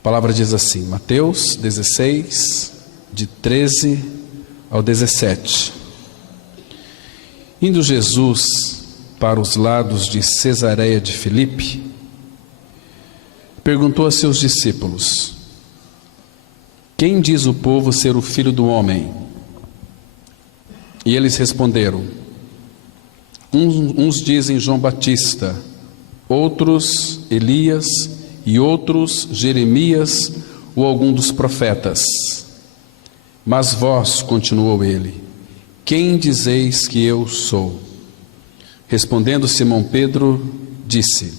A palavra diz assim, Mateus 16, de 13 ao 17. Indo Jesus para os lados de Cesareia de Filipe, perguntou a seus discípulos: quem diz o povo ser o Filho do Homem? E eles responderam: uns dizem João Batista, outros Elias e outros Jeremias ou algum dos profetas. Mas vós, continuou ele, quem dizeis que eu sou? Respondendo Simão Pedro, disse: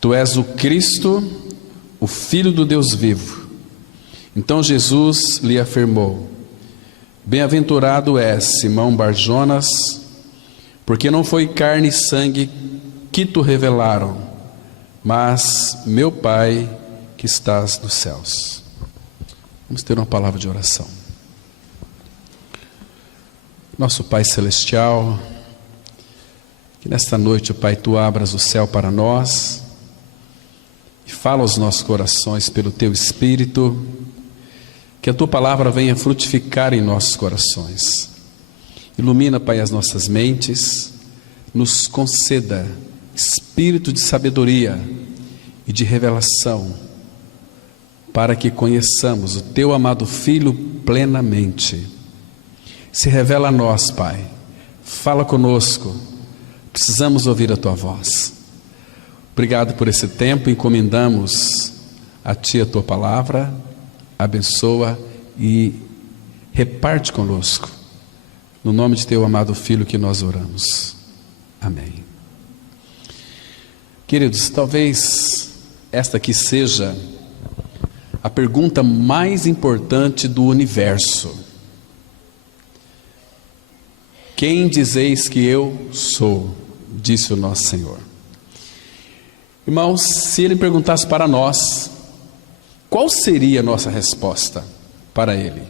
tu és o Cristo, o Filho do Deus vivo. Então Jesus lhe afirmou: bem-aventurado és, Simão Bar-Jonas, porque não foi carne e sangue que te revelaram, mas meu Pai que estás nos céus. Vamos ter uma palavra de oração. Nosso Pai Celestial, que nesta noite, Pai, Tu abras o céu para nós e fala aos nossos corações pelo Teu Espírito, que a Tua palavra venha frutificar em nossos corações. Ilumina, Pai, as nossas mentes, nos conceda espírito de sabedoria e de revelação, para que conheçamos o Teu amado Filho plenamente. Se revela a nós, Pai, fala conosco, precisamos ouvir a Tua voz. Obrigado por esse tempo, encomendamos a Ti a Tua palavra, abençoa e reparte conosco. No nome de Teu amado Filho que nós oramos. Amém. Queridos, talvez esta aqui seja a pergunta mais importante do universo. Quem dizeis que eu sou? Disse o nosso Senhor. Irmãos, se Ele perguntasse para nós, qual seria a nossa resposta para Ele?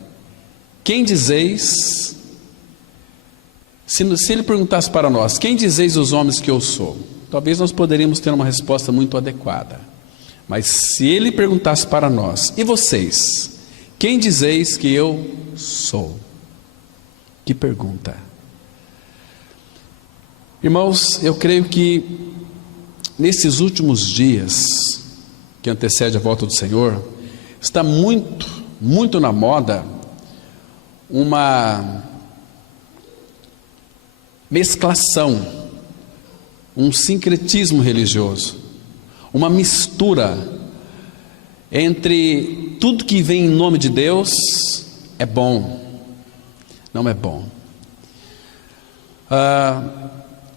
Quem dizeis? Se Ele perguntasse para nós, quem dizeis os homens que eu sou? Talvez nós poderíamos ter uma resposta muito adequada. Mas se Ele perguntasse para nós, e vocês? Quem dizeis que eu sou? Que pergunta. Irmãos, eu creio que nesses últimos dias que antecede a volta do Senhor, está muito na moda uma mesclação, um sincretismo religioso, uma mistura entre tudo que vem em nome de Deus é bom, não é bom.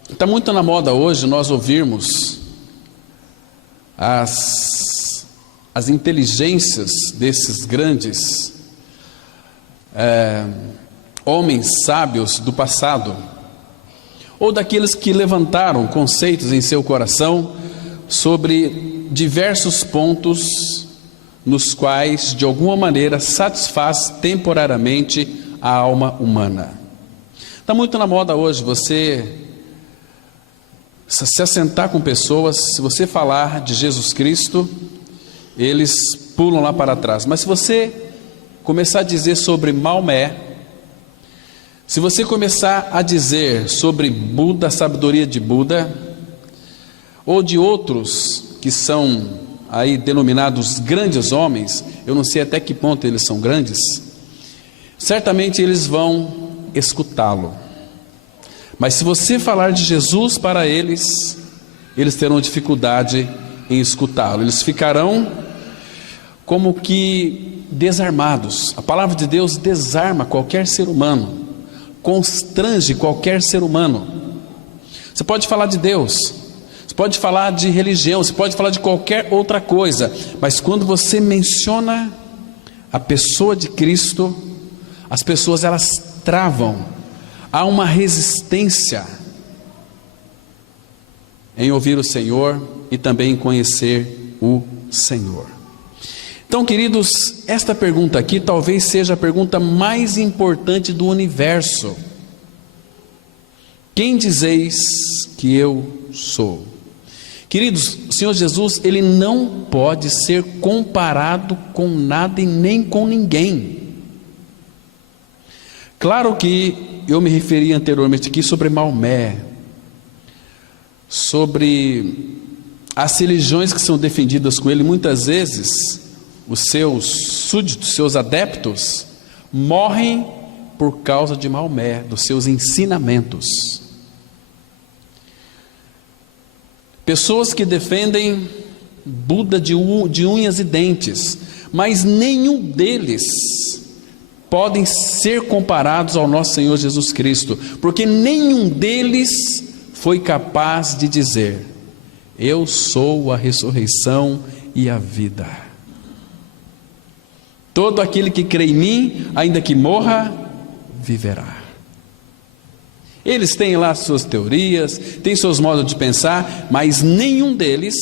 Está muito na moda hoje nós ouvirmos as inteligências desses grandes homens sábios do passado, ou daqueles que levantaram conceitos em seu coração sobre diversos pontos nos quais de alguma maneira satisfaz temporariamente a alma humana. Está muito na moda hoje você se assentar com pessoas, se você falar de Jesus Cristo, eles pulam lá para trás. Mas se você começar a dizer sobre Maomé, se você começar a dizer sobre Buda, a sabedoria de Buda, ou de outros que são aí denominados grandes homens, eu não sei até que ponto eles são grandes, certamente eles vão escutá-lo. Mas se você falar de Jesus para eles, eles terão dificuldade em escutá-lo. Eles ficarão como que desarmados. A palavra de Deus desarma qualquer ser humano, constrange qualquer ser humano. Você pode falar de Deus, você pode falar de religião, você pode falar de qualquer outra coisa, mas quando você menciona a pessoa de Cristo, as pessoas elas travam. Há uma resistência em ouvir o Senhor e também em conhecer o Senhor. Então, queridos, esta pergunta aqui talvez seja a pergunta mais importante do universo. Quem dizeis que eu sou? Queridos, o Senhor Jesus, Ele não pode ser comparado com nada e nem com ninguém. Claro que eu me referi anteriormente aqui sobre Maomé, sobre as religiões que são defendidas com ele. Muitas vezes os seus súditos, seus adeptos, morrem por causa de Maomé, dos seus ensinamentos. Pessoas que defendem Buda de unhas e dentes, mas nenhum deles podem ser comparados ao nosso Senhor Jesus Cristo, porque nenhum deles foi capaz de dizer: eu sou a ressurreição e a vida. Todo aquele que crê em mim, ainda que morra, viverá. Eles têm lá suas teorias, têm seus modos de pensar, mas nenhum deles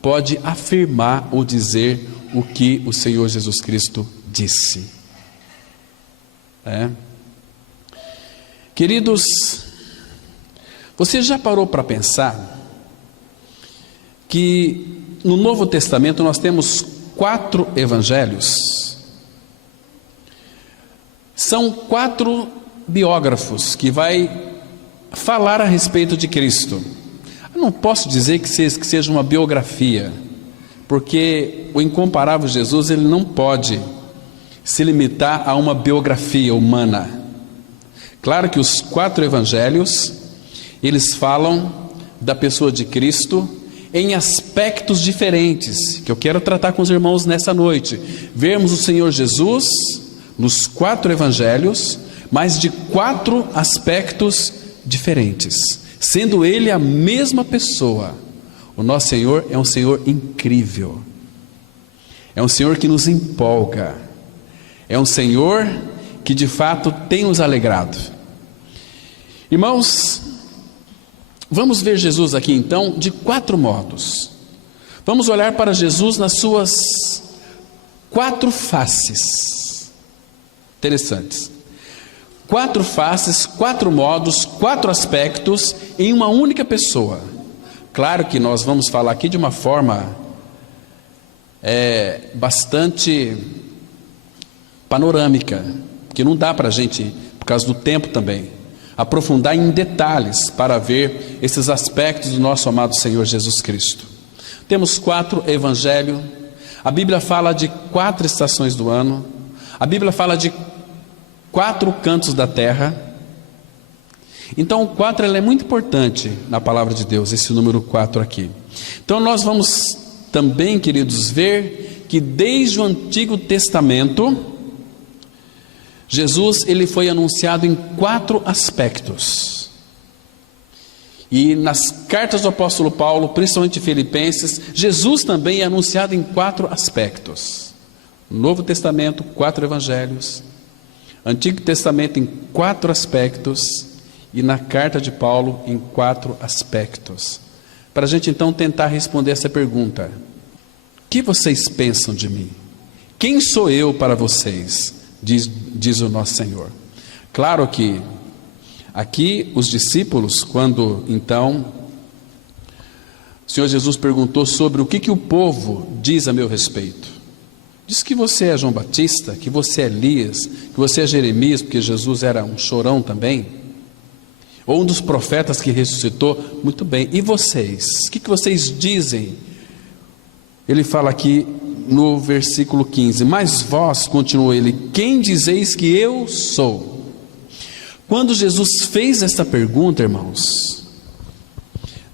pode afirmar ou dizer o que o Senhor Jesus Cristo disse. Queridos, você já parou para pensar que no Novo Testamento nós temos 4 evangelhos? São 4 biógrafos que vai falar a respeito de Cristo. Eu não posso dizer que seja uma biografia, porque o incomparável Jesus, ele não pode se limitar a uma biografia humana. Claro que os 4 evangelhos, eles falam da pessoa de Cristo em aspectos diferentes, que eu quero tratar com os irmãos nessa noite. Vermos o Senhor Jesus nos 4 evangelhos, mas de 4 aspectos diferentes, sendo Ele a mesma pessoa. O nosso Senhor é um Senhor incrível, é um Senhor que nos empolga, é um Senhor que de fato tem nos alegrado. Irmãos, vamos ver Jesus aqui então de 4 modos. Vamos olhar para Jesus nas suas 4 faces. Interessantes. 4 faces, 4 modos, 4 aspectos em uma única pessoa. Claro que nós vamos falar aqui de uma forma bastante panorâmica, porque não dá para a gente, por causa do tempo também, aprofundar em detalhes para ver esses aspectos do nosso amado Senhor Jesus Cristo. Temos 4 evangelhos, a Bíblia fala de 4 estações do ano, a Bíblia fala de 4 cantos da terra. Então o 4 ele é muito importante na palavra de Deus, esse número 4 aqui. Então nós vamos também, queridos, ver que desde o Antigo Testamento, Jesus ele foi anunciado em 4 aspectos. E nas cartas do apóstolo Paulo, principalmente Filipenses, Jesus também é anunciado em 4 aspectos. No Novo Testamento, 4 evangelhos. Antigo Testamento em 4 aspectos, e na carta de Paulo em 4 aspectos. Para a gente então tentar responder essa pergunta: o que vocês pensam de mim? Quem sou eu para vocês? Diz o nosso Senhor. Claro que aqui os discípulos, quando então o Senhor Jesus perguntou sobre o que o povo diz a meu respeito, diz que você é João Batista, que você é Elias, que você é Jeremias, porque Jesus era um chorão também, ou um dos profetas que ressuscitou. Muito bem, e vocês? O que vocês dizem? Ele fala aqui no versículo 15: mas vós, continuou ele, quem dizeis que eu sou? Quando Jesus fez esta pergunta, irmãos,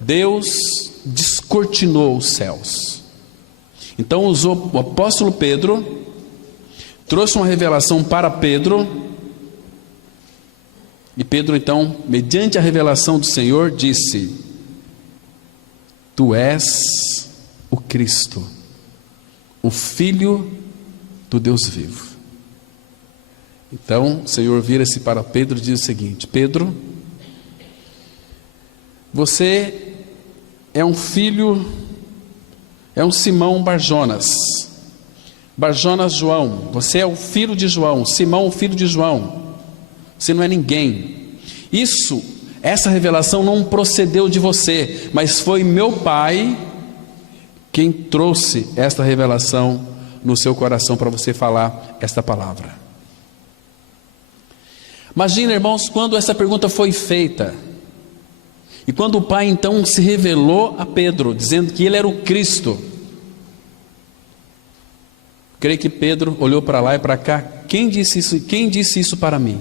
Deus descortinou os céus. Então usou o apóstolo Pedro, trouxe uma revelação para Pedro, e Pedro então, mediante a revelação do Senhor, disse: tu és o Cristo, o Filho do Deus vivo. Então o Senhor vira-se para Pedro e diz o seguinte: Pedro, você é um filho, é um Simão Barjonas, Barjonas João, você é o filho de João, Simão o filho de João, você não é ninguém. Isso essa revelação não procedeu de você, mas foi meu Pai quem trouxe esta revelação no seu coração para você falar esta palavra. Imagina, irmãos, quando essa pergunta foi feita, e quando o Pai então se revelou a Pedro, dizendo que ele era o Cristo. Creio que Pedro olhou para lá e para cá. Quem disse isso? Quem disse isso para mim?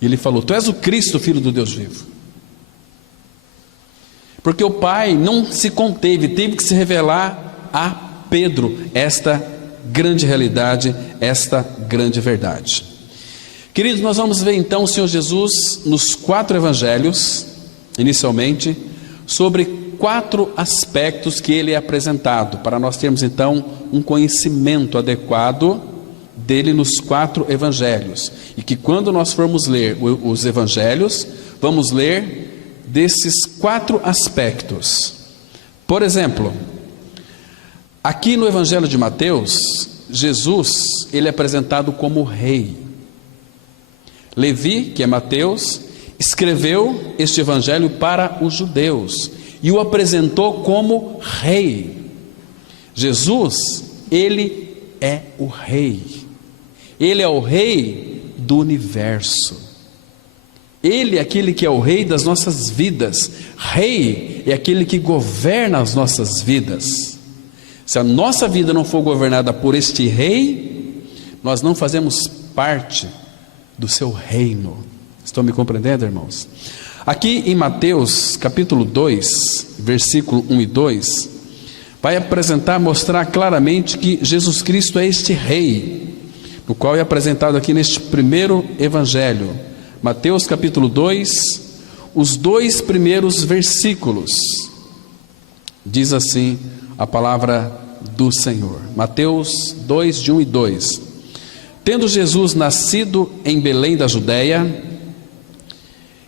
E ele falou: tu és o Cristo, Filho do Deus vivo. Porque o Pai não se conteve, teve que se revelar a Pedro esta grande realidade, esta grande verdade. Queridos, nós vamos ver então o Senhor Jesus nos 4 evangelhos, inicialmente, sobre 4 aspectos que ele é apresentado, para nós termos então um conhecimento adequado dele nos 4 evangelhos, e que quando nós formos ler os evangelhos, vamos ler desses 4 aspectos. Por exemplo, aqui no evangelho de Mateus, Jesus, ele é apresentado como rei. Levi, que é Mateus, escreveu este evangelho para os judeus e o apresentou como rei. Jesus, ele é o rei. Ele é o rei do universo. Ele é aquele que é o rei das nossas vidas. Rei é aquele que governa as nossas vidas. Se a nossa vida não for governada por este rei, nós não fazemos parte do seu reino. Estão me compreendendo, irmãos? Aqui em Mateus capítulo 2, versículo 1 e 2, vai apresentar, mostrar claramente que Jesus Cristo é este rei, no qual é apresentado aqui neste primeiro evangelho. Mateus capítulo 2, os 2 primeiros versículos, diz assim a palavra do Senhor. Mateus 2, de 1 e 2. Tendo Jesus nascido em Belém da Judeia,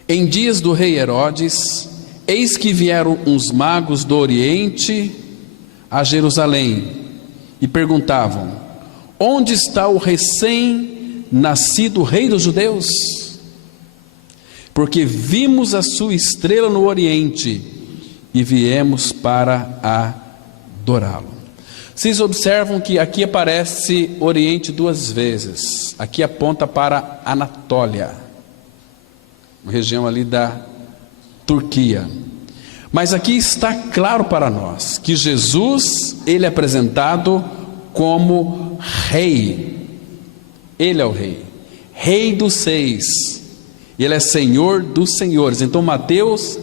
em dias do rei Herodes, eis que vieram uns magos do Oriente a Jerusalém e perguntavam: onde está o recém-nascido rei dos judeus? Porque vimos a sua estrela no Oriente e viemos para adorá-lo. Vocês observam que aqui aparece Oriente 2 vezes. Aqui aponta para Anatólia, uma região ali da Turquia. Mas aqui está claro para nós que Jesus, ele é apresentado como rei. Ele é o rei, rei dos 6. Ele é Senhor dos senhores. Então Mateus,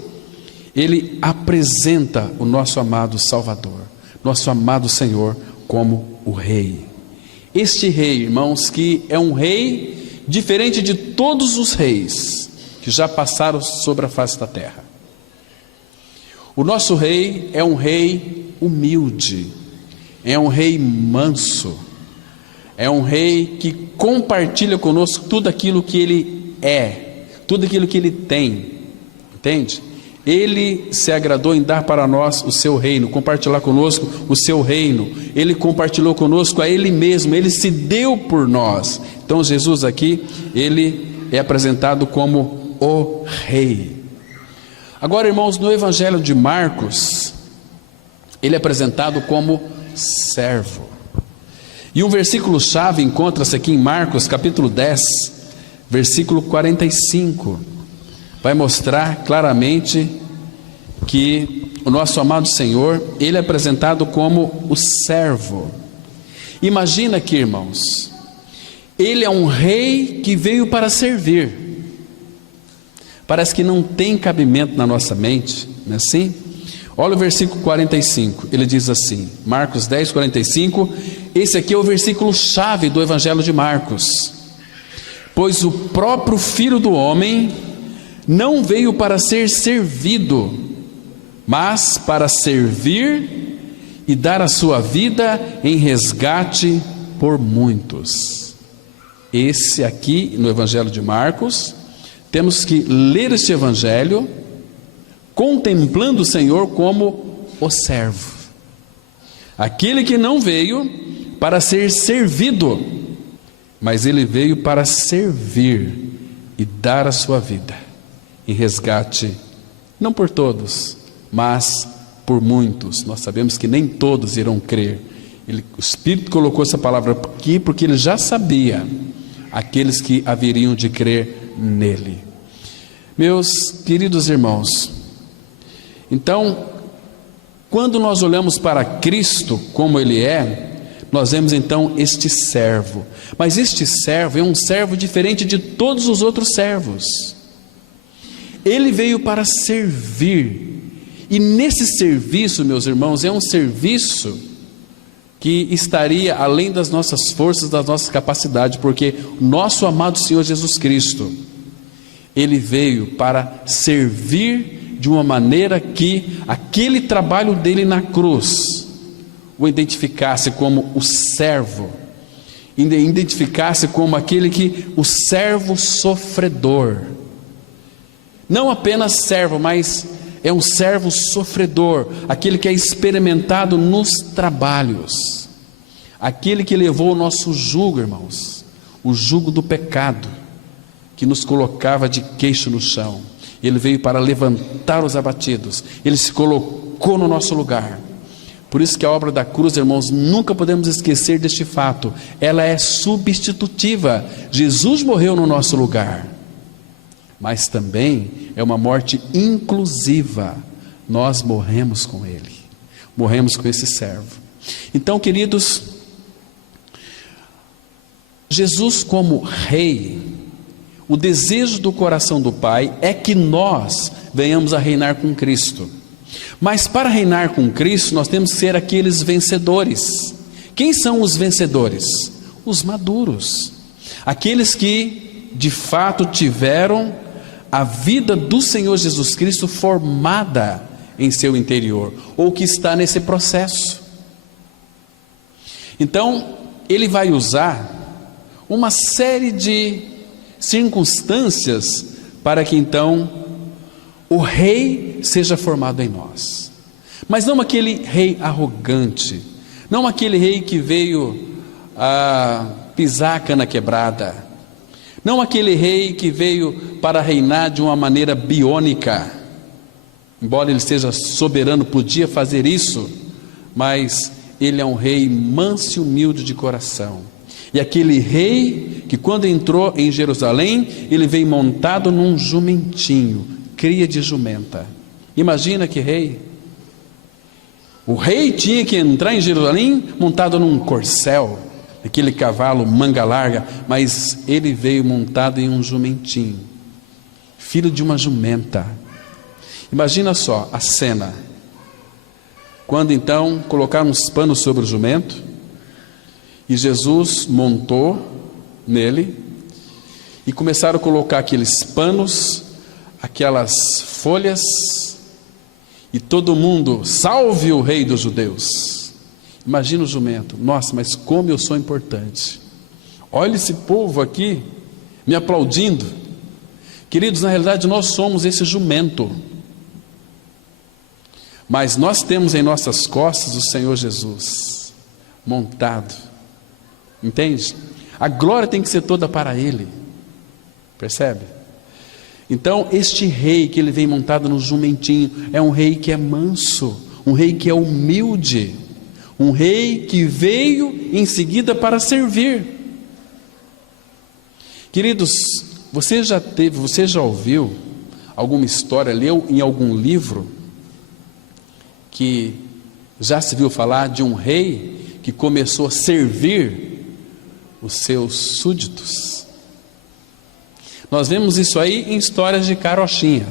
ele apresenta o nosso amado Salvador, nosso amado Senhor, como o rei. Este rei, irmãos, que é um rei diferente de todos os reis que já passaram sobre a face da terra. O nosso rei é um rei humilde, é um rei manso, é um rei que compartilha conosco tudo aquilo que ele é, tudo aquilo que ele tem, entende? Ele se agradou em dar para nós o seu reino, compartilhar conosco o seu reino. Ele compartilhou conosco a ele mesmo, ele se deu por nós. Então Jesus aqui, ele é apresentado como o rei. Agora, irmãos, no evangelho de Marcos, ele é apresentado como servo. E um versículo chave encontra-se aqui em Marcos capítulo 10, versículo 45. Vai mostrar claramente que o nosso amado Senhor, ele é apresentado como o servo. Imagina aqui, irmãos, ele é um rei que veio para servir. Parece que não tem cabimento na nossa mente, não é assim? Olha o versículo 45, ele diz assim, Marcos 10, 45, esse aqui é o versículo chave do evangelho de Marcos. Pois o próprio Filho do Homem não veio para ser servido, mas para servir e dar a sua vida em resgate por muitos. Esse aqui, no evangelho de Marcos, temos que ler este evangelho contemplando o Senhor como o servo, aquele que não veio para ser servido, mas ele veio para servir e dar a sua vida em resgate, não por todos, mas por muitos. Nós sabemos que nem todos irão crer. O Espírito colocou essa palavra aqui porque ele já sabia aqueles que haveriam de crer nele. Meus queridos irmãos, então, quando nós olhamos para Cristo como Ele é, nós vemos então este servo. Mas este servo é um servo diferente de todos os outros servos. Ele veio para servir. E nesse serviço, meus irmãos, é um serviço que estaria além das nossas forças, das nossas capacidades, porque nosso amado Senhor Jesus Cristo, Ele veio para servir de uma maneira que aquele trabalho dele na cruz o identificasse como o servo, identificasse como aquele que, o servo sofredor, não apenas servo, mas é um servo sofredor, aquele que é experimentado nos trabalhos, aquele que levou o nosso jugo, irmãos, o jugo do pecado, que nos colocava de queixo no chão. Ele veio para levantar os abatidos, Ele se colocou no nosso lugar. Por isso que a obra da cruz, irmãos, nunca podemos esquecer deste fato, ela é substitutiva. Jesus morreu no nosso lugar, mas também é uma morte inclusiva. Nós morremos com Ele, morremos com esse servo. Então, queridos, Jesus como Rei, o desejo do coração do Pai é que nós venhamos a reinar com Cristo. Mas para reinar com Cristo, nós temos que ser aqueles vencedores. Quem são os vencedores? Os maduros, aqueles que de fato tiveram a vida do Senhor Jesus Cristo formada em seu interior, ou que está nesse processo. Então, Ele vai usar uma série de circunstâncias para que então o rei seja formado em nós, mas não aquele rei arrogante, não aquele rei que veio a pisar a cana quebrada, não aquele rei que veio para reinar de uma maneira biônica, embora ele seja soberano, podia fazer isso, mas ele é um rei manso e humilde de coração. E aquele rei que quando entrou em Jerusalém, ele veio montado num jumentinho, cria de jumenta. Imagina que rei! O rei tinha que entrar em Jerusalém montado num corcel, aquele cavalo manga larga, mas ele veio montado em um jumentinho, filho de uma jumenta. Imagina só a cena, quando então colocaram uns panos sobre o jumento, e Jesus montou nele, e começaram a colocar aqueles panos, aquelas folhas, e todo mundo, salve o rei dos judeus. Imagina o jumento, nossa, mas como eu sou importante, olha esse povo aqui, me aplaudindo. Queridos, na realidade nós somos esse jumento, mas nós temos em nossas costas o Senhor Jesus, montado, entende? A glória tem que ser toda para Ele, percebe? Então este rei que ele vem montado no jumentinho, é um rei que é manso, um rei que é humilde, um rei que veio em seguida para servir. Queridos, você já ouviu alguma história, leu em algum livro, que já se viu falar de um rei que começou a servir os seus súditos? Nós vemos isso aí em histórias de carochinha,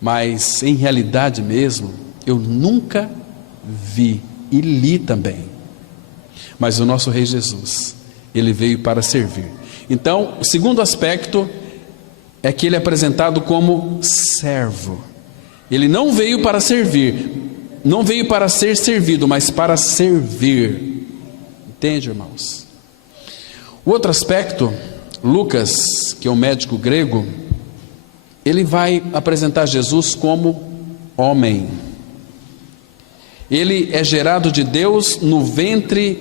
mas em realidade mesmo, eu nunca vi e li também. Mas o nosso Rei Jesus, Ele veio para servir. Então, o segundo aspecto é que Ele é apresentado como servo. Ele não veio para servir, não veio para ser servido, mas para servir. Entende, irmãos? O outro aspecto, Lucas, que é um médico grego, ele vai apresentar Jesus como homem. Ele é gerado de Deus no ventre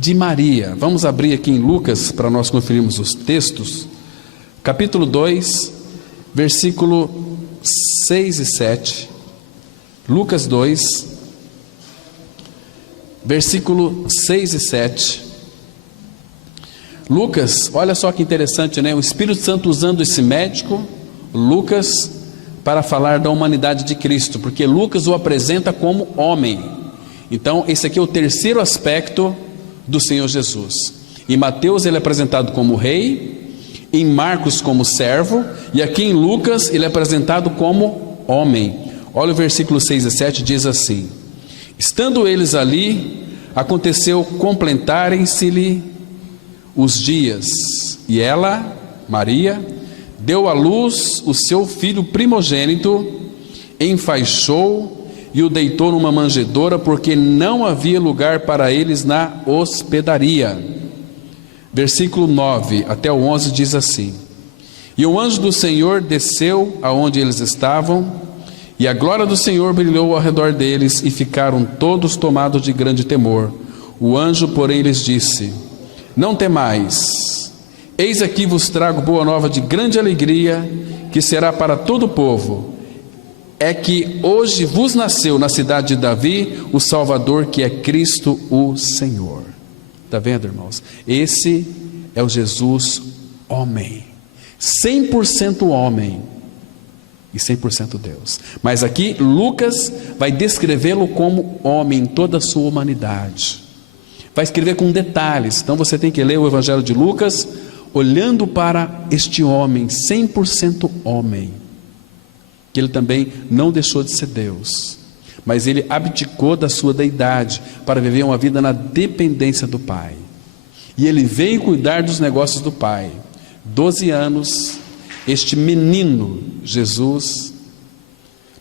de Maria. Vamos abrir aqui em Lucas para nós conferirmos os textos. Capítulo 2, versículo 6 e 7, Lucas 2, versículo 6 e 7. Lucas, olha só que interessante, né? O Espírito Santo usando esse médico, Lucas, para falar da humanidade de Cristo, porque Lucas o apresenta como homem. Então, esse aqui é o terceiro aspecto do Senhor Jesus. Em Mateus ele é apresentado como rei, em Marcos como servo, e aqui em Lucas ele é apresentado como homem. Olha o versículo 6 e 7, diz assim: estando eles ali, aconteceu completarem-se-lhe os dias, e ela, Maria, deu à luz o seu filho primogênito, enfaixou e o deitou numa manjedoura, porque não havia lugar para eles na hospedaria. Versículo 9 até o 11 diz assim: e o anjo do Senhor desceu aonde eles estavam, e a glória do Senhor brilhou ao redor deles, e ficaram todos tomados de grande temor. O anjo, porém, lhes disse: não temais, eis aqui vos trago boa nova de grande alegria, que será para todo o povo. É que hoje vos nasceu na cidade de Davi o Salvador, que é Cristo o Senhor. Está vendo, irmãos? Esse é o Jesus homem, 100% homem e 100% Deus. Mas aqui Lucas vai descrevê-lo como homem em toda a sua humanidade. Vai escrever com detalhes. Então você tem que ler o Evangelho de Lucas olhando para este homem, 100% homem, que ele também não deixou de ser Deus, mas ele abdicou da sua deidade para viver uma vida na dependência do Pai. E ele veio cuidar dos negócios do Pai. 12 anos, este menino Jesus,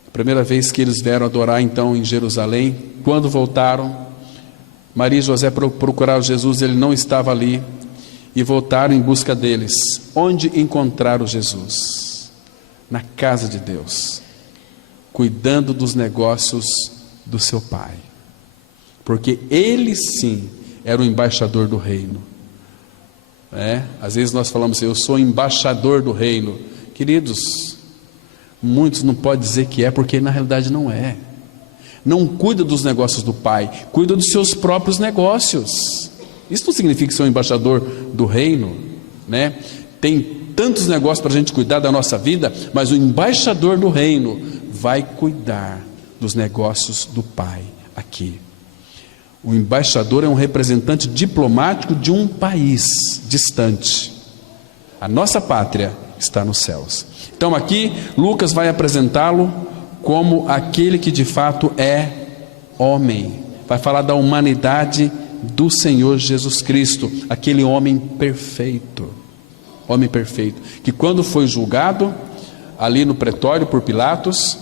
a primeira vez que eles vieram adorar então em Jerusalém, quando voltaram, Maria e José procuraram Jesus, ele não estava ali, e voltaram em busca deles. Onde encontraram Jesus? Na casa de Deus, cuidando dos negócios do seu Pai, porque ele sim era o embaixador do reino. Às vezes nós falamos assim: eu sou embaixador do reino. Queridos, muitos não podem dizer que é, porque na realidade não é. Não cuida dos negócios do Pai, cuida dos seus próprios negócios. Isso não significa ser um embaixador do reino, né? Tem tantos negócios para a gente cuidar da nossa vida, mas o embaixador do reino vai cuidar dos negócios do Pai aqui. O embaixador é um representante diplomático de um país distante. A nossa pátria está nos céus. Então aqui Lucas vai apresentá-lo como aquele que de fato é homem. Vai falar da humanidade do Senhor Jesus Cristo, aquele homem perfeito. Homem perfeito, que quando foi julgado ali no pretório por Pilatos,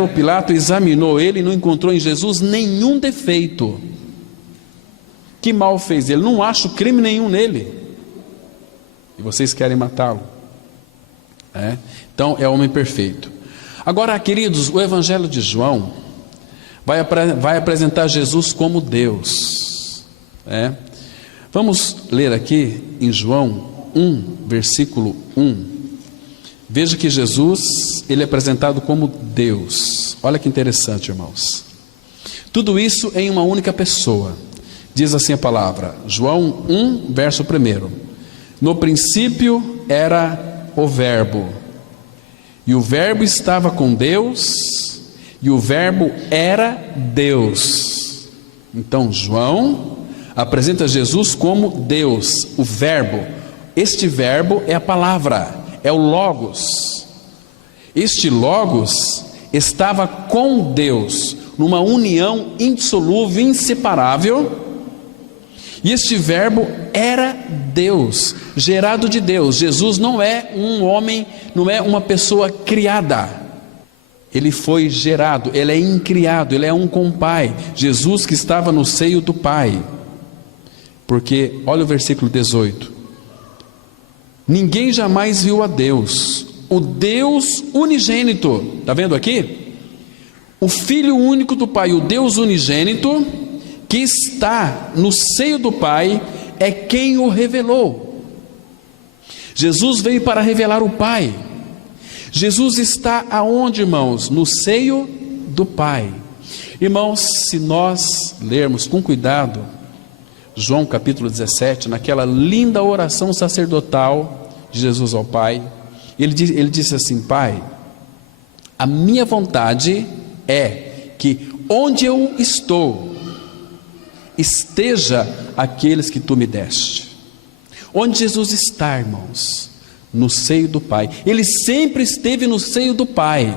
o Pilato examinou ele e não encontrou em Jesus nenhum defeito. Que mal fez ele? Não acho crime nenhum nele, e vocês querem matá-lo. Então é homem perfeito. Agora, queridos, o Evangelho de João vai apresentar Jesus como Deus. Vamos ler aqui em João 1, versículo 1. Veja que Jesus, ele é apresentado como Deus. Olha que interessante, irmãos. Tudo isso em uma única pessoa. Diz assim a palavra, João 1, verso 1. No princípio era o Verbo, e o Verbo estava com Deus, e o Verbo era Deus. Então João apresenta Jesus como Deus, o Verbo. Este Verbo é a palavra, é o Logos. Este Logos estava com Deus, numa união indissolúvel, inseparável. E este Verbo era Deus, gerado de Deus. Jesus não é um homem, não é uma pessoa criada. Ele foi gerado, ele é incriado, ele é um com o Pai. Jesus que estava no seio do Pai. Porque, olha o versículo 18. Ninguém jamais viu a Deus, o Deus unigênito. Está vendo aqui? O Filho único do Pai, o Deus unigênito, que está no seio do Pai, é quem o revelou. Jesus veio para revelar o Pai. Jesus está aonde, irmãos? No seio do Pai. Irmãos, se nós lermos com cuidado João capítulo 17, naquela linda oração sacerdotal de Jesus ao Pai, ele disse assim: Pai, a minha vontade é que onde eu estou, esteja aqueles que tu me deste. Onde Jesus está, irmãos? No seio do Pai. Ele sempre esteve no seio do Pai,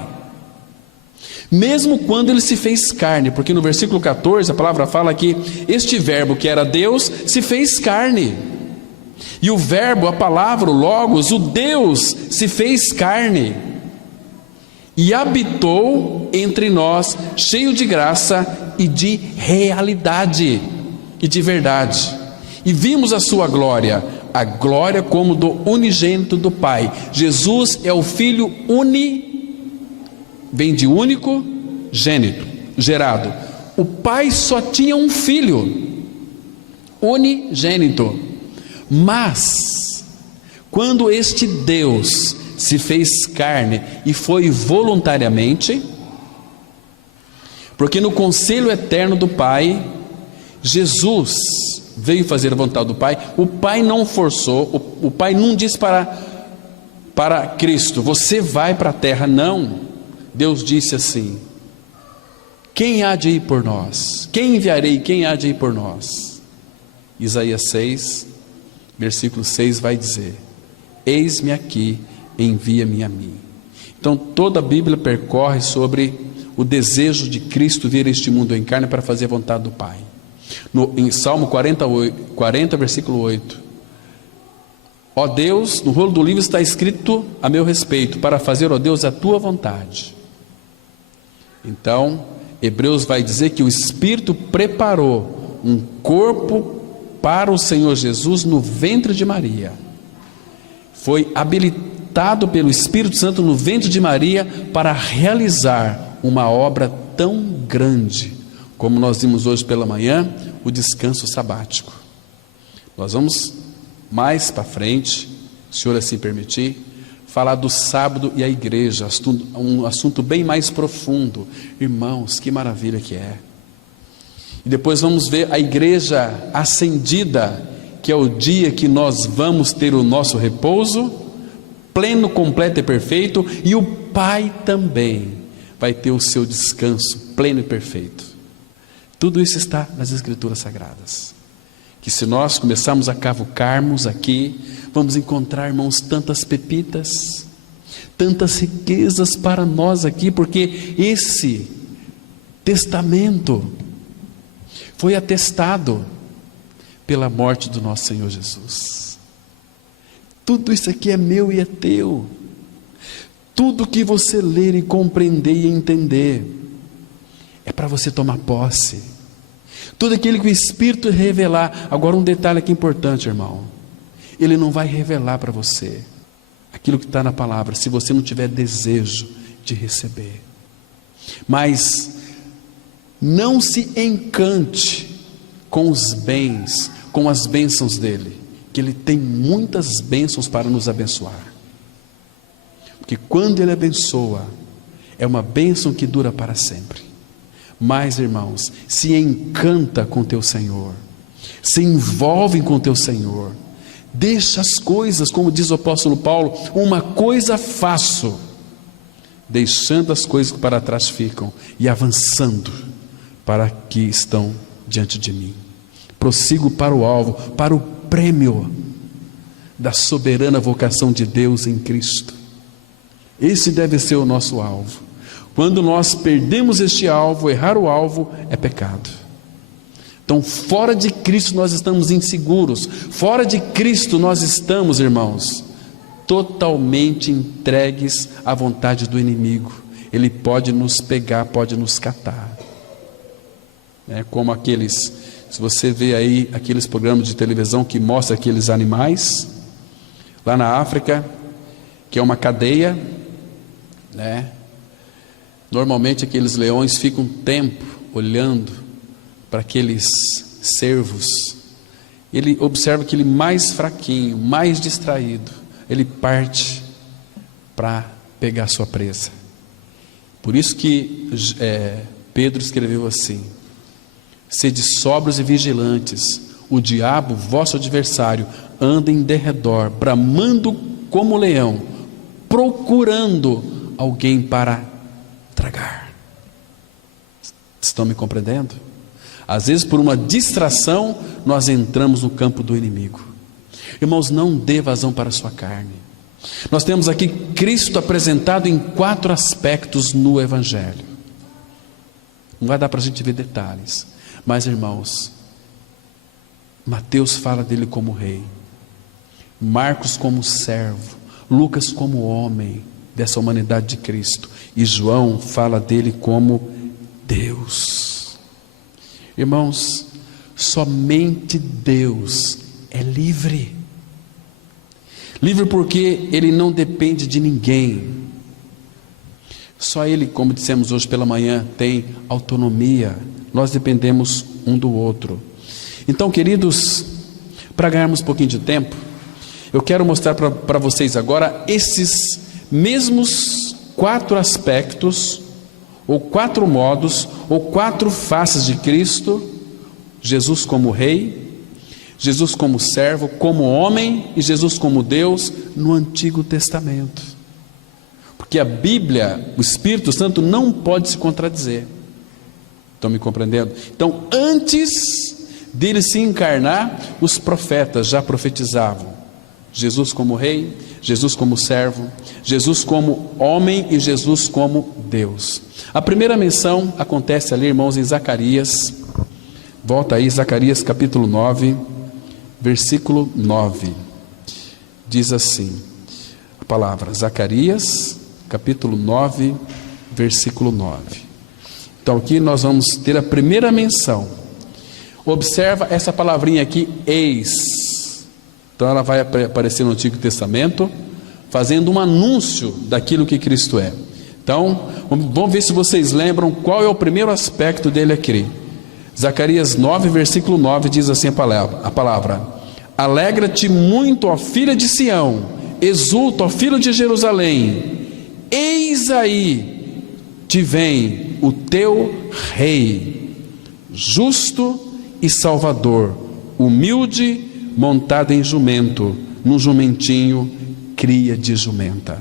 mesmo quando ele se fez carne, porque no versículo 14 a palavra fala que este verbo que era Deus se fez carne, e o verbo, a palavra, o Logos, o Deus se fez carne e habitou entre nós, cheio de graça e de realidade e de verdade, e vimos a sua glória, a glória como do unigênito do Pai. Jesus é o Filho vem de único, gênito, gerado. O Pai só tinha um filho, unigênito. Mas, quando este Deus se fez carne, e foi voluntariamente, porque no conselho eterno do Pai, Jesus veio fazer a vontade do Pai. O Pai não forçou, o Pai não disse para Cristo: você vai para a terra. Não. Deus disse assim: quem há de ir por nós? Quem enviarei? Quem há de ir por nós? Isaías 6, versículo 6 vai dizer: eis-me aqui, envia-me a mim. Então toda a Bíblia percorre sobre o desejo de Cristo vir a este mundo em carne para fazer a vontade do Pai. Em Salmo 40, versículo 8: ó Deus, no rolo do livro está escrito a meu respeito, para fazer, ó Deus, a tua vontade. Então Hebreus vai dizer que o Espírito preparou um corpo para o Senhor Jesus no ventre de Maria. Foi habilitado pelo Espírito Santo no ventre de Maria para realizar uma obra tão grande, como nós vimos hoje pela manhã, o descanso sabático. Nós vamos mais para frente, se o Senhor assim permitir, falar do sábado e a igreja, um assunto bem mais profundo. Irmãos, que maravilha que é. E depois vamos ver a igreja ascendida, que é o dia que nós vamos ter o nosso repouso pleno, completo e perfeito, e o Pai também vai ter o seu descanso pleno e perfeito. Tudo isso está nas Escrituras Sagradas, que se nós começarmos a cavucarmos aqui, vamos encontrar, irmãos, tantas pepitas, tantas riquezas para nós aqui, porque esse testamento foi atestado pela morte do nosso Senhor Jesus. Tudo isso aqui é meu e é teu. Tudo que você ler e compreender e entender é para você tomar posse. Tudo aquilo que o Espírito revelar. Agora um detalhe aqui importante, irmão: Ele não vai revelar para você aquilo que está na palavra, se você não tiver desejo de receber. Mas não se encante com os bens, com as bênçãos dele, que ele tem muitas bênçãos para nos abençoar. Porque quando ele abençoa, é uma bênção que dura para sempre. Mas, irmãos, se encanta com teu Senhor, se envolve com teu Senhor, deixa as coisas, como diz o apóstolo Paulo: uma coisa faço, deixando as coisas que para trás ficam e avançando para que estão diante de mim. Prossigo para o alvo, para o prêmio da soberana vocação de Deus em Cristo. Esse deve ser o nosso alvo. Quando nós perdemos este alvo, errar o alvo é pecado. Então, fora de Cristo nós estamos inseguros. Fora de Cristo nós estamos, irmãos, totalmente entregues à vontade do inimigo. Ele pode nos pegar, pode nos catar. É como aqueles, se você vê aí aqueles programas de televisão que mostram aqueles animais, lá na África, que é uma cadeia, né? Normalmente aqueles leões ficam um tempo olhando para aqueles cervos. Ele observa aquele mais fraquinho, mais distraído, ele parte para pegar sua presa. Por isso que Pedro escreveu assim: sede sóbrios e vigilantes, o diabo, vosso adversário, anda em derredor, bramando como leão, procurando alguém para tragar. Estão me compreendendo? Às vezes, por uma distração, nós entramos no campo do inimigo. Irmãos, não dê vazão para a sua carne. Nós temos aqui Cristo apresentado em 4 aspectos no Evangelho. Não vai dar para a gente ver detalhes, mas, irmãos, Mateus fala dele como rei, Marcos como servo, Lucas como homem dessa humanidade de Cristo, e João fala dele como Deus. Irmãos, somente Deus é livre. Livre porque Ele não depende de ninguém. Só Ele, como dissemos hoje pela manhã, tem autonomia. Nós dependemos um do outro. Então, queridos, para ganharmos um pouquinho de tempo, eu quero mostrar para vocês agora esses mesmos 4 aspectos, ou 4 modos, ou 4 faces de Cristo: Jesus como rei, Jesus como servo, como homem, e Jesus como Deus, no Antigo Testamento. Porque a Bíblia, o Espírito Santo, não pode se contradizer. Estão me compreendendo? Então, antes dele se encarnar, os profetas já profetizavam Jesus como rei, Jesus como servo, Jesus como homem e Jesus como Deus. A primeira menção acontece ali, irmãos, em Zacarias. Volta aí, Zacarias capítulo 9, versículo 9. Diz assim a palavra, Zacarias capítulo 9, versículo 9. Então aqui nós vamos ter a primeira menção. Observa essa palavrinha aqui, eis. Então ela vai aparecer no Antigo Testamento, fazendo um anúncio daquilo que Cristo é. Então, vamos ver se vocês lembram qual é o primeiro aspecto dele aqui. Zacarias 9, versículo 9, diz assim a palavra: alegra-te muito, ó filha de Sião, exulta, ó filho de Jerusalém, eis aí te vem o teu rei, justo e salvador, humilde, montado em jumento, num jumentinho, cria de jumenta.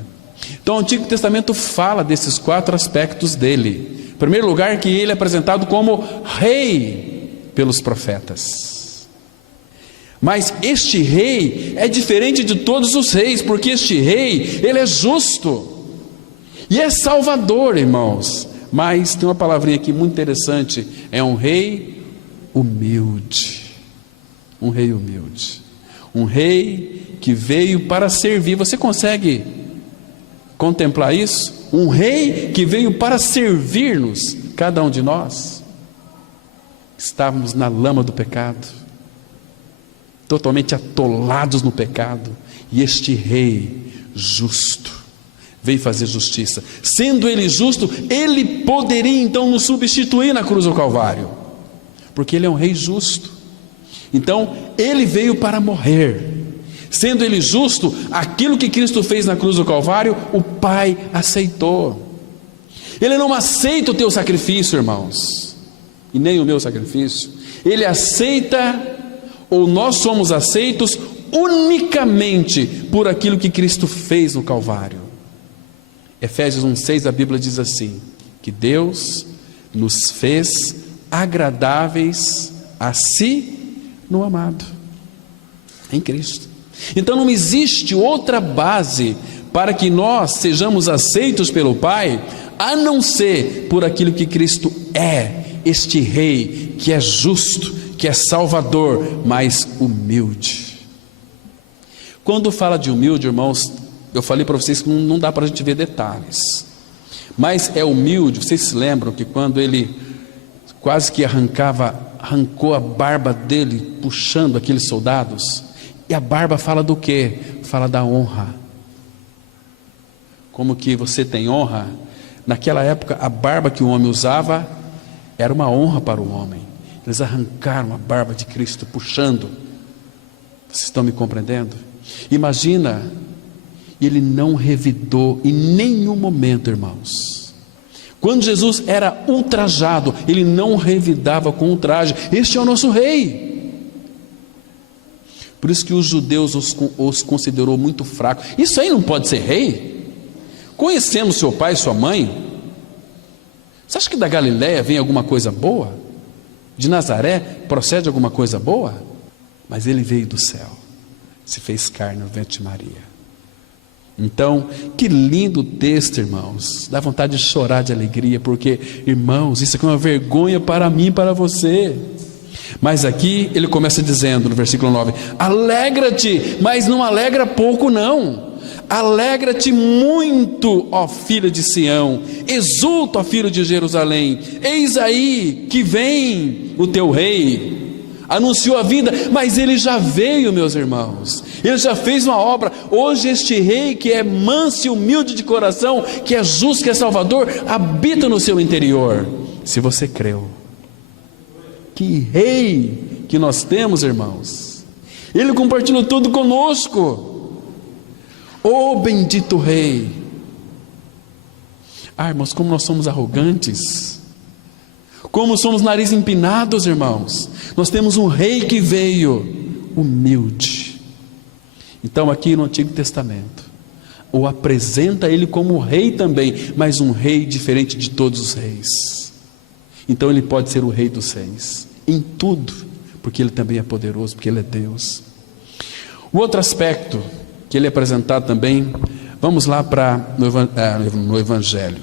Então o Antigo Testamento fala desses 4 aspectos dele. Em primeiro lugar, que ele é apresentado como rei pelos profetas. Mas este rei é diferente de todos os reis, porque este rei, ele é justo e é salvador, irmãos. Mas tem uma palavrinha aqui muito interessante, é um rei humilde. Um rei humilde, um rei que veio para servir. Você consegue contemplar isso? Um rei que veio para servir-nos, cada um de nós. Estávamos na lama do pecado, totalmente atolados no pecado, e este rei justo veio fazer justiça. Sendo ele justo, ele poderia então nos substituir na cruz do Calvário, porque ele é um rei justo. Então ele veio para morrer. Sendo ele justo, aquilo que Cristo fez na cruz do Calvário, o Pai aceitou. Ele não aceita o teu sacrifício, irmãos, e nem o meu sacrifício. Ele aceita, ou nós somos aceitos unicamente por aquilo que Cristo fez no Calvário. Efésios 1,6, a Bíblia diz assim: que Deus nos fez agradáveis a si no amado, em Cristo. Então não existe outra base para que nós sejamos aceitos pelo Pai, a não ser por aquilo que Cristo é, este rei que é justo, que é salvador, mas humilde. Quando fala de humilde, irmãos, eu falei para vocês que não dá para a gente ver detalhes, mas é humilde. Vocês se lembram que quando ele quase que arrancou a barba dele, puxando aqueles soldados, e a barba fala do quê? Fala da honra. Como que você tem honra? Naquela época, a barba que o homem usava era uma honra para o homem. Eles arrancaram a barba de Cristo, puxando. Vocês estão me compreendendo? Imagina Ele não revidou em nenhum momento, irmãos. Quando Jesus era ultrajado, ele não revidava com ultraje. Este é o nosso rei. Por isso que os judeus os considerou muito fracos. Isso aí não pode ser rei? Conhecemos seu pai e sua mãe. Você acha que da Galiléia vem alguma coisa boa? De Nazaré procede alguma coisa boa? Mas ele veio do céu, se fez carne no ventre de Maria. Então, que lindo texto, irmãos. Dá vontade de chorar de alegria, porque, irmãos, isso aqui é uma vergonha para mim e para você. Mas aqui ele começa dizendo no versículo 9: alegra-te, mas não alegra pouco não. Alegra-te muito, ó filha de Sião. Exulta, ó filho de Jerusalém. Eis aí que vem o teu rei. Anunciou a vinda, mas ele já veio, meus irmãos. Ele já fez uma obra. Hoje este rei, que é manso e humilde de coração, que é justo, que é salvador, habita no seu interior. Se você creu. Que rei que nós temos, irmãos. Ele compartilhou tudo conosco. Oh bendito rei. Ah, irmãos, como nós somos arrogantes, como somos nariz empinados, irmãos. Nós temos um rei que veio humilde. Então aqui no Antigo Testamento o apresenta ele como rei também, mas um rei diferente de todos os reis. Então ele pode ser o rei dos reis em tudo, porque ele também é poderoso, porque ele é Deus. O outro aspecto que ele é apresentado também, vamos lá para no Evangelho,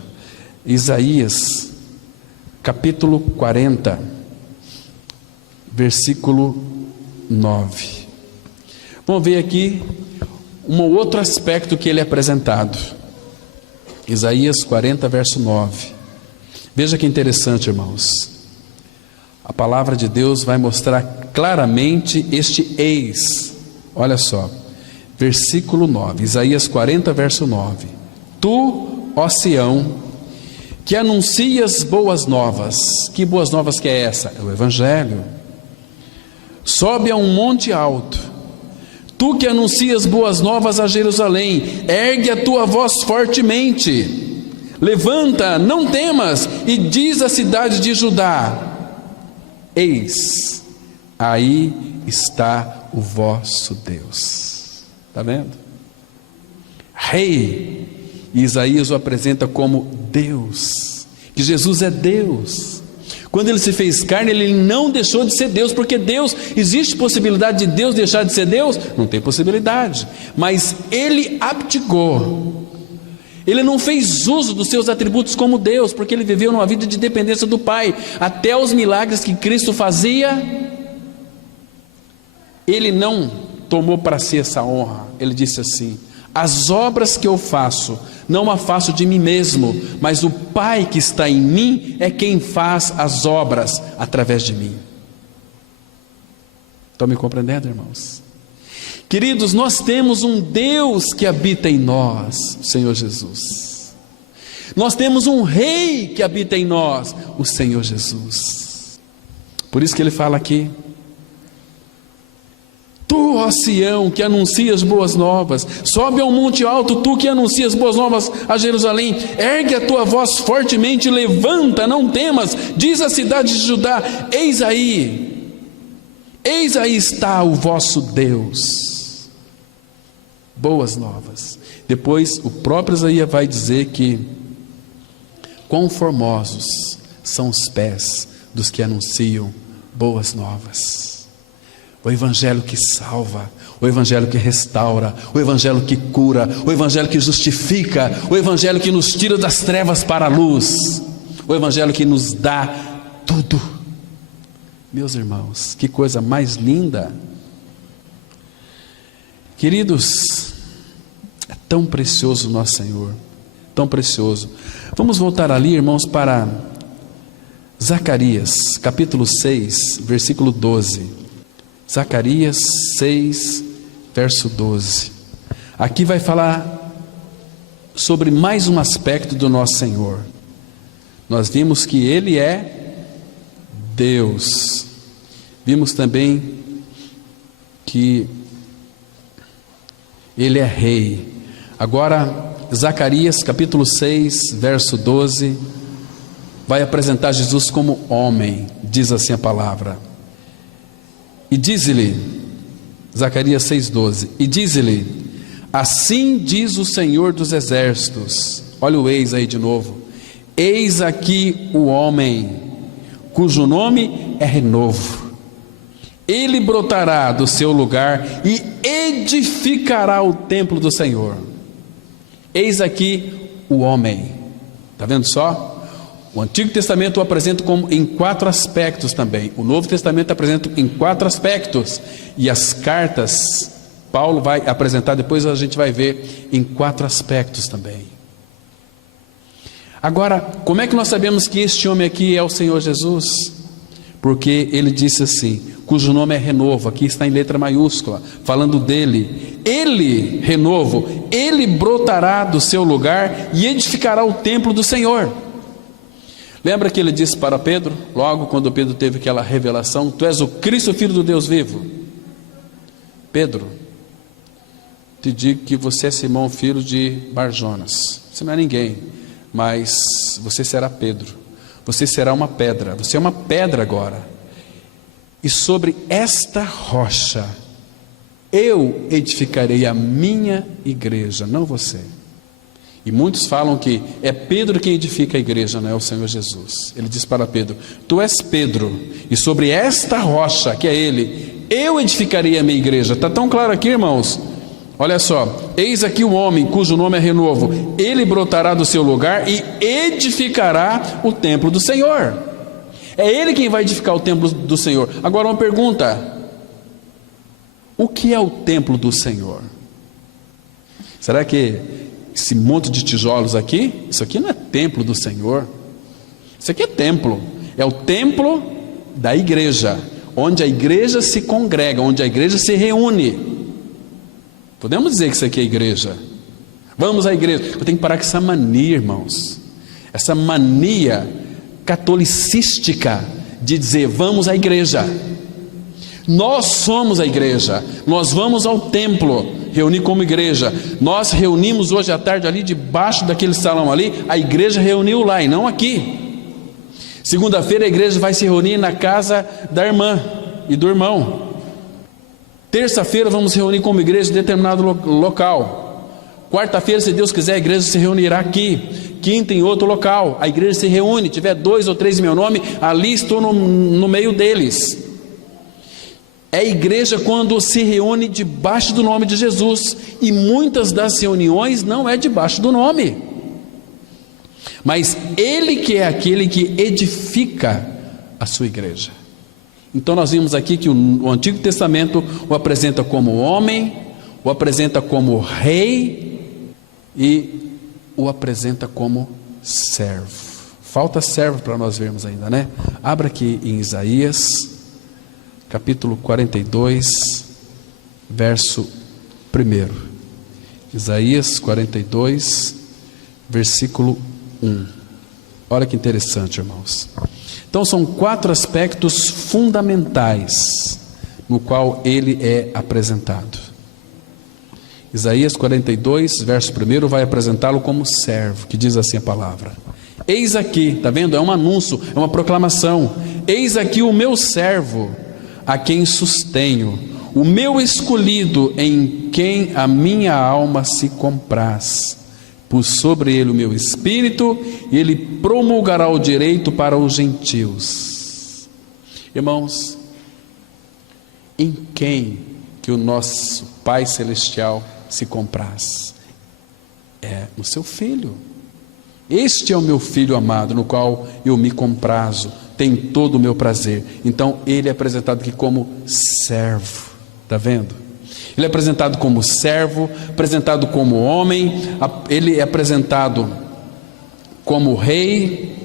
Isaías capítulo 40, versículo 9. Vamos ver aqui um outro aspecto que ele é apresentado. Isaías 40, verso 9. Veja que interessante, irmãos. A palavra de Deus vai mostrar claramente este eis. Olha só, versículo 9, Isaías 40, verso 9. Tu, ó Sião, que anuncias boas novas. Que boas novas que é essa? É o Evangelho. Sobe a um monte alto, tu que anuncias boas novas a Jerusalém, ergue a tua voz fortemente, levanta, não temas, e diz à cidade de Judá: eis, aí está o vosso Deus. Está vendo? Rei. E Isaías o apresenta como Deus, que Jesus é Deus. Quando ele se fez carne, ele não deixou de ser Deus, porque Deus, existe possibilidade de Deus deixar de ser Deus? Não tem possibilidade, mas ele abdicou, ele não fez uso dos seus atributos como Deus, porque ele viveu numa vida de dependência do Pai. Até os milagres que Cristo fazia, ele não tomou para si essa honra. Ele disse assim: as obras que eu faço, não a faço de mim mesmo, mas o Pai que está em mim é quem faz as obras através de mim. Estão me compreendendo, irmãos? Queridos, nós temos um Deus que habita em nós, o Senhor Jesus. Nós temos um Rei que habita em nós, o Senhor Jesus. Por isso que ele fala aqui: tu, ó Sião, que anuncias boas novas, sobe ao monte alto, tu que anuncias boas novas a Jerusalém, ergue a tua voz fortemente, levanta, não temas, diz à cidade de Judá: eis aí está o vosso Deus. Boas novas. Depois o próprio Isaías vai dizer que quão formosos são os pés dos que anunciam boas novas. O Evangelho que salva, o Evangelho que restaura, o Evangelho que cura, o Evangelho que justifica, o Evangelho que nos tira das trevas para a luz, o Evangelho que nos dá tudo. Meus irmãos, que coisa mais linda. Queridos, é tão precioso o nosso Senhor, tão precioso. Vamos voltar ali, irmãos, para Zacarias, capítulo 6, versículo 12. Zacarias 6, verso 12. Aqui vai falar sobre mais um aspecto do nosso Senhor. Nós vimos que Ele é Deus. Vimos também que Ele é Rei. Agora, Zacarias capítulo 6, verso 12, vai apresentar Jesus como homem, diz assim a palavra. E diz-lhe, Zacarias 6,12, e diz-lhe: assim diz o Senhor dos exércitos. Olha o eis aí de novo. Eis aqui o homem, cujo nome é renovo. Ele brotará do seu lugar e edificará o templo do Senhor. Eis aqui o homem. Está vendo só? O Antigo Testamento o apresenta como em 4 aspectos também. O Novo Testamento apresenta em 4 aspectos. E as cartas, Paulo vai apresentar, depois a gente vai ver, em 4 aspectos também. Agora, como é que nós sabemos que este homem aqui é o Senhor Jesus? Porque ele disse assim, cujo nome é renovo, aqui está em letra maiúscula, falando dele. Ele, renovo, ele brotará do seu lugar e edificará o templo do Senhor. Lembra que ele disse para Pedro, logo quando Pedro teve aquela revelação: tu és o Cristo, Filho do Deus vivo. Pedro, te digo que você é Simão, filho de Barjonas. Você não é ninguém, mas você será Pedro. Você será uma pedra, você é uma pedra agora. E sobre esta rocha eu edificarei a minha igreja, não você. E muitos falam que é Pedro quem edifica a igreja, não é o Senhor Jesus. Ele diz para Pedro: tu és Pedro, e sobre esta rocha, que é ele, eu edificarei a minha igreja. Está tão claro aqui, irmãos? Olha só, eis aqui o homem cujo nome é renovo, ele brotará do seu lugar e edificará o templo do Senhor. É ele quem vai edificar o templo do Senhor. Agora uma pergunta: o que é o templo do Senhor? Será que esse monte de tijolos aqui, isso aqui não é templo do Senhor? Isso aqui é templo, é o templo da igreja, onde a igreja se congrega, onde a igreja se reúne. Podemos dizer que isso aqui é igreja. Vamos à igreja. Eu tenho que parar com essa mania, irmãos, essa mania catolicística de dizer vamos à igreja. Nós somos a igreja, nós vamos ao templo reunir como igreja. Nós reunimos hoje à tarde ali debaixo daquele salão ali, a igreja reuniu lá e não aqui. Segunda-feira a igreja vai se reunir na casa da irmã e do irmão. Terça-feira vamos reunir como igreja em determinado local. Quarta-feira, se Deus quiser, a igreja se reunirá aqui. Quinta em outro local, a igreja se reúne. Tiver 2 ou 3 em meu nome, ali estou no meio deles. É a igreja quando se reúne debaixo do nome de Jesus. E muitas das reuniões não é debaixo do nome, mas Ele que é aquele que edifica a sua igreja. Então nós vimos aqui que o Antigo Testamento o apresenta como homem, o apresenta como rei e o apresenta como servo. Falta servo para nós vermos ainda, né? Abra aqui em Isaías capítulo 42, verso 1. Isaías 42, versículo 1. Olha que interessante, irmãos. Então são 4 aspectos fundamentais no qual ele é apresentado. Isaías 42, verso 1, vai apresentá-lo como servo, que diz assim a palavra: eis aqui, está vendo? É um anúncio, é uma proclamação. Eis aqui o meu servo, a quem sustenho, o meu escolhido, em quem a minha alma se compraz. Pus sobre ele o meu espírito, e ele promulgará o direito para os gentios. Irmãos, em quem que o nosso Pai Celestial se compraz? É no seu Filho. Este é o meu Filho amado, no qual eu me comprazo, tem todo o meu prazer. Então ele é apresentado aqui como servo, está vendo? Ele é apresentado como servo, apresentado como homem, ele é apresentado como rei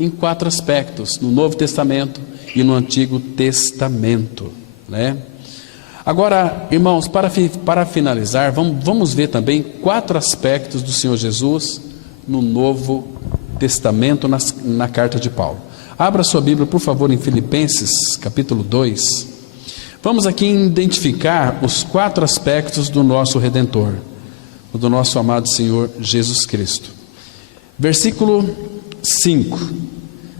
em 4 aspectos, no Novo Testamento e no Antigo Testamento, né? Agora, irmãos, para finalizar, vamos ver também 4 aspectos do Senhor Jesus no Novo Testamento, na carta de Paulo. Abra sua Bíblia, por favor, em Filipenses, capítulo 2. Vamos aqui identificar os 4 aspectos do nosso Redentor. o do nosso amado Senhor Jesus Cristo. Versículo 5.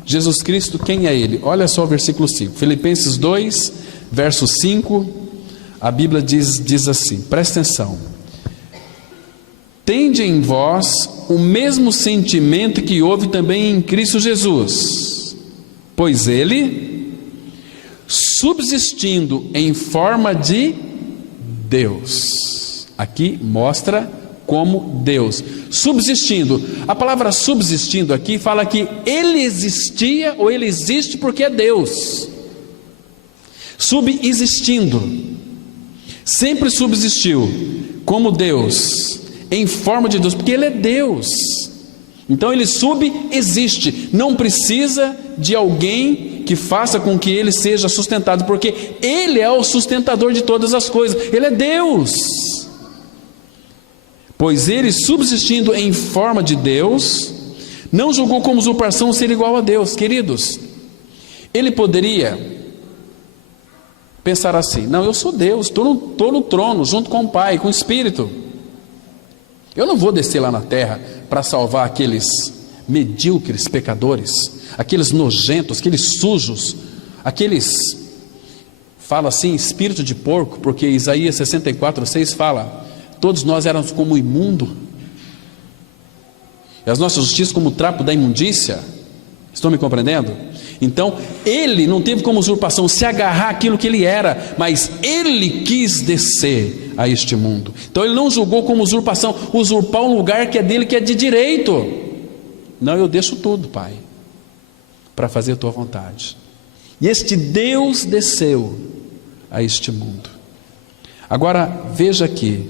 Jesus Cristo, quem é Ele? Olha só o versículo 5. Filipenses 2, verso 5, a Bíblia diz assim, presta atenção. Tende em vós o mesmo sentimento que houve também em Cristo Jesus, pois Ele, subsistindo em forma de Deus, aqui mostra como Deus, subsistindo, a palavra subsistindo aqui fala que Ele existia ou Ele existe porque é Deus, subsistindo, sempre subsistiu como Deus, em forma de Deus, porque Ele é Deus, então Ele subsiste, não precisa de alguém que faça com que Ele seja sustentado, porque Ele é o sustentador de todas as coisas, Ele é Deus. Pois Ele, subsistindo em forma de Deus, não julgou como usurpação ser igual a Deus. Queridos, Ele poderia pensar assim, não, eu sou Deus, estou no trono, junto com o Pai, com o Espírito, eu não vou descer lá na terra para salvar aqueles medíocres pecadores, aqueles nojentos, aqueles sujos, aqueles, fala assim, espírito de porco, porque Isaías 64:6 fala, todos nós éramos como imundo, e as nossas justiças como trapo da imundícia. Estão me compreendendo? Então, Ele não teve como usurpação se agarrar àquilo que Ele era, mas Ele quis descer a este mundo. Então Ele não julgou como usurpação, usurpar um lugar que é dele, que é de direito. Não, eu deixo tudo, Pai, para fazer a Tua vontade. E este Deus desceu a este mundo. Agora, veja aqui,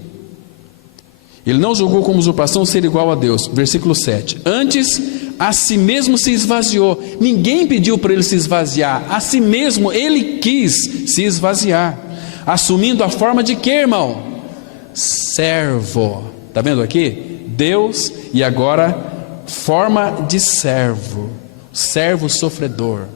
Ele não julgou como usurpação ser igual a Deus. Versículo 7. Antes, a si mesmo se esvaziou. Ninguém pediu para Ele se esvaziar. A si mesmo Ele quis se esvaziar. Assumindo a forma de quê, irmão? Servo. Está vendo aqui? Deus e agora forma de servo. Servo sofredor.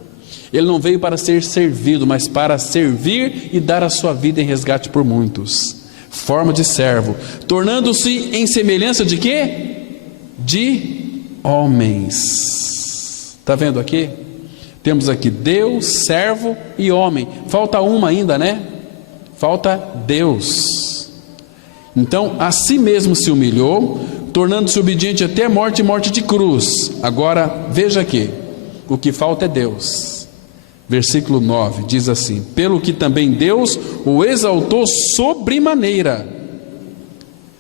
Ele não veio para ser servido, mas para servir e dar a sua vida em resgate por muitos. Forma de servo, tornando-se em semelhança de quê? De homens. Está vendo aqui? Temos aqui Deus, servo e homem. Falta uma ainda, né? Falta Deus. Então, a si mesmo se humilhou, tornando-se obediente até a morte e morte de cruz. Agora, veja aqui, o que falta é Deus. Versículo 9 diz assim: pelo que também Deus o exaltou sobremaneira,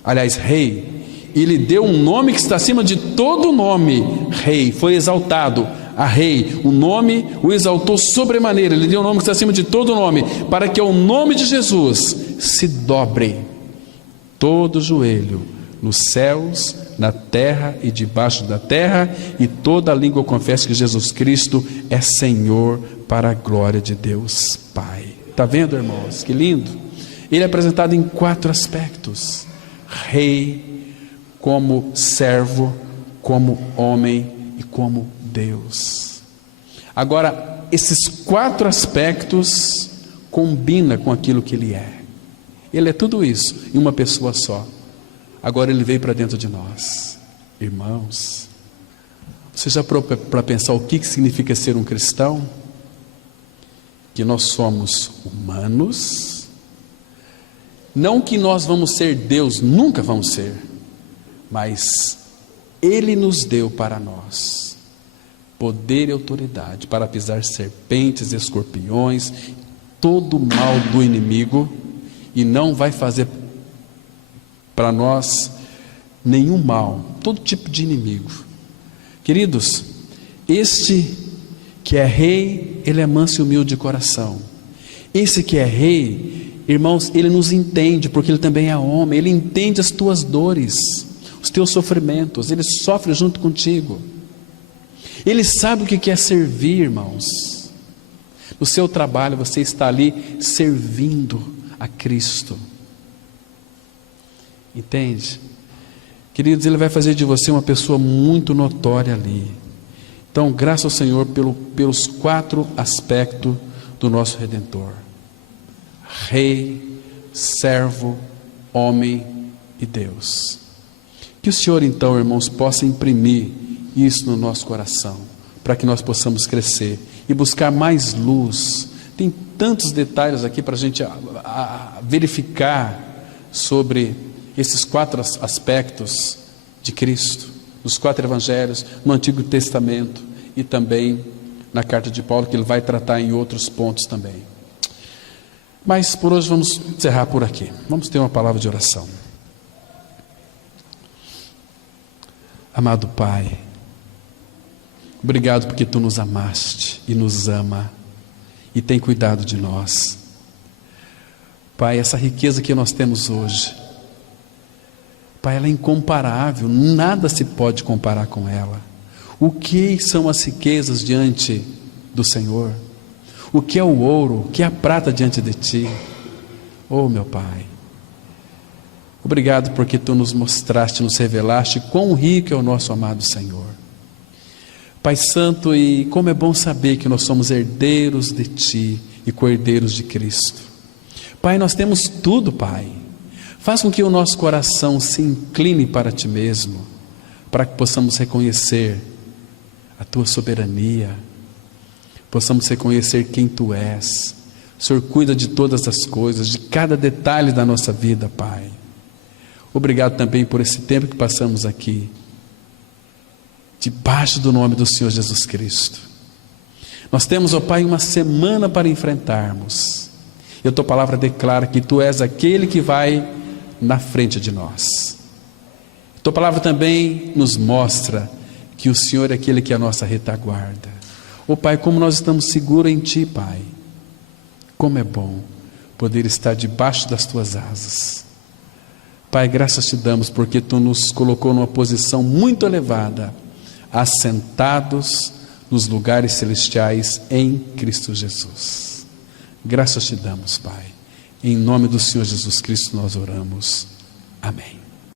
aliás, rei, e lhe deu um nome que está acima de todo nome. Rei, foi exaltado a rei, o nome o exaltou sobremaneira, lhe deu um nome que está acima de todo nome, para que ao nome de Jesus se dobre todo joelho, nos céus, na terra e debaixo da terra, e toda língua confesse que Jesus Cristo é Senhor, para a glória de Deus Pai. Está vendo, irmãos? Que lindo. Ele é apresentado em 4 aspectos: rei, como servo, como homem e como Deus. Agora, esses 4 aspectos combinam com aquilo que Ele é. Ele é tudo isso em uma pessoa só. Agora Ele veio para dentro de nós. Irmãos, você já parou para pensar o que significa ser um cristão? Que nós somos humanos, não que nós vamos ser Deus, nunca vamos ser, mas Ele nos deu para nós poder e autoridade para pisar serpentes, escorpiões, todo o mal do inimigo, e não vai fazer para nós nenhum mal, todo tipo de inimigo. Queridos, este que é rei, ele é manso e humilde de coração. Esse que é rei, irmãos, ele nos entende, porque ele também é homem, ele entende as tuas dores, os teus sofrimentos, ele sofre junto contigo, ele sabe o que é servir, irmãos. No seu trabalho você está ali servindo a Cristo, entende? Queridos, Ele vai fazer de você uma pessoa muito notória ali. Então, graças ao Senhor pelos 4 aspectos do nosso Redentor: rei, servo, homem e Deus. Que o Senhor então, irmãos, possa imprimir isso no nosso coração, para que nós possamos crescer e buscar mais luz. Tem tantos detalhes aqui para a gente verificar sobre esses 4 aspectos de Cristo, nos 4 evangelhos, no Antigo Testamento e também na carta de Paulo, que ele vai tratar em outros pontos também. Mas por hoje vamos encerrar por aqui. Vamos ter uma palavra de oração. Amado Pai, obrigado porque Tu nos amaste e nos ama e tem cuidado de nós. Pai, essa riqueza que nós temos hoje, Pai, ela é incomparável, nada se pode comparar com ela. O que são as riquezas diante do Senhor? O que é o ouro, o que é a prata diante de Ti? Oh, meu Pai, obrigado porque Tu nos mostraste, nos revelaste quão rico é o nosso amado Senhor. Pai Santo, e como é bom saber que nós somos herdeiros de Ti e co-herdeiros de Cristo. Pai, nós temos tudo, Pai. Faz com que o nosso coração se incline para Ti mesmo, para que possamos reconhecer a Tua soberania, possamos reconhecer quem Tu és. O Senhor cuida de todas as coisas, de cada detalhe da nossa vida, Pai. Obrigado também por esse tempo que passamos aqui, debaixo do nome do Senhor Jesus Cristo. Nós temos, ó Pai, uma semana para enfrentarmos. E a Tua palavra declara que Tu és aquele que vai na frente de nós. A Tua palavra também nos mostra que o Senhor é aquele que é a nossa retaguarda. Ó Pai, como nós estamos seguros em Ti, Pai. Como é bom poder estar debaixo das Tuas asas. Pai, graças Te damos porque Tu nos colocou numa posição muito elevada, assentados nos lugares celestiais em Cristo Jesus. Graças Te damos, Pai. Em nome do Senhor Jesus Cristo nós oramos. Amém.